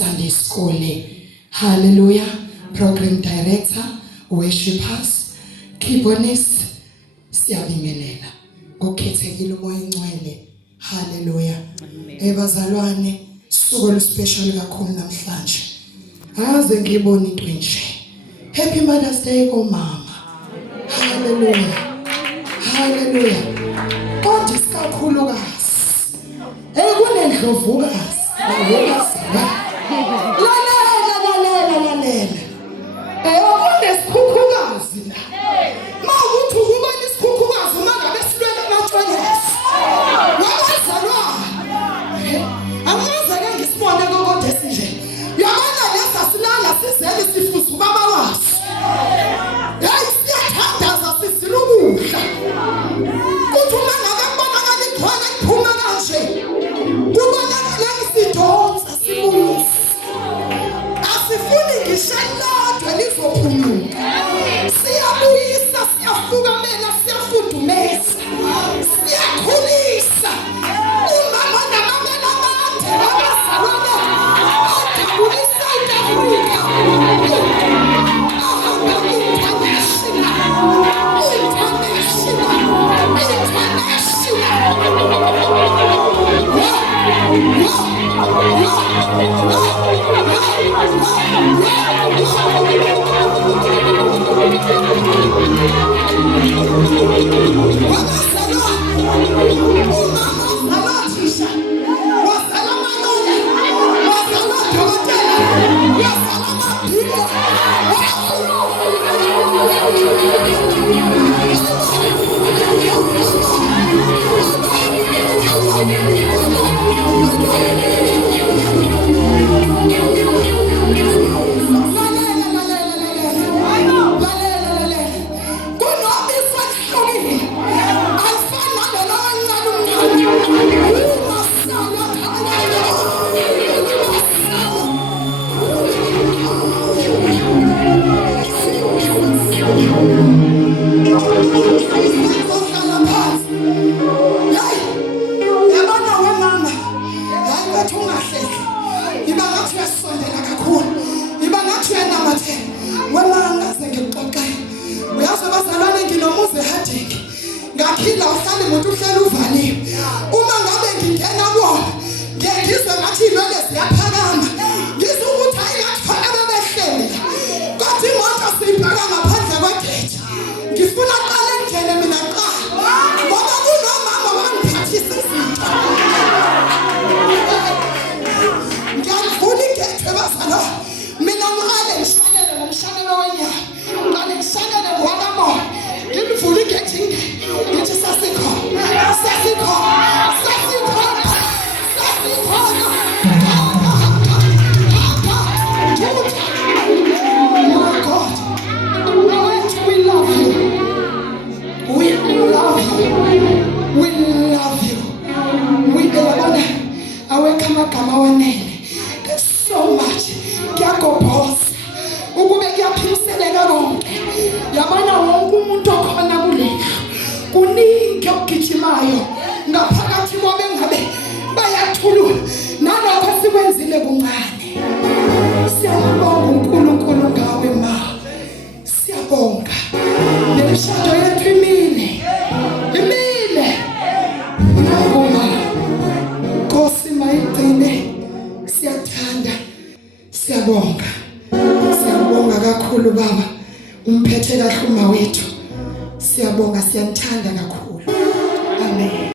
Sunday School. Hallelujah. Program Director, Worshipers, Keyboardist, siyabingelela. Ngokukhethekile umoya ingcwele. Hallelujah. Ebazalwane, suku special kakhulu namhlanje. Aze ngibone into nje. Happy Mother's Day komama. Hallelujah. Hallelujah. Kodwa isikakhulukazi kunendlovukazi. Lalela. Kunesikhukhukazi la. Mawukuthi ukuba isikhukhukazi mangabe silwela amathonesi. Wabazalwa. Amaze ke ngisibone kokode esinje. Yabona lesa silala sizele sifuza ubaba waso. Hayi siyathandaza sizilukudla. Kuthi uma ngabe kubonakala ikhona iphuma kanje. Kubonakala isidonsa sibuza. Asifuni ngishaladwe lizophumuka. Siyabuyisa, siyafukamela, siyafudumeza. Siyakhulisa. Umama namamela amade babazalwane. Adabulisa South Africa. Siyabonga kakhulu baba, umphethe kahle uma wethu. Siyabonga, siyanthanda kakhulu. Amen.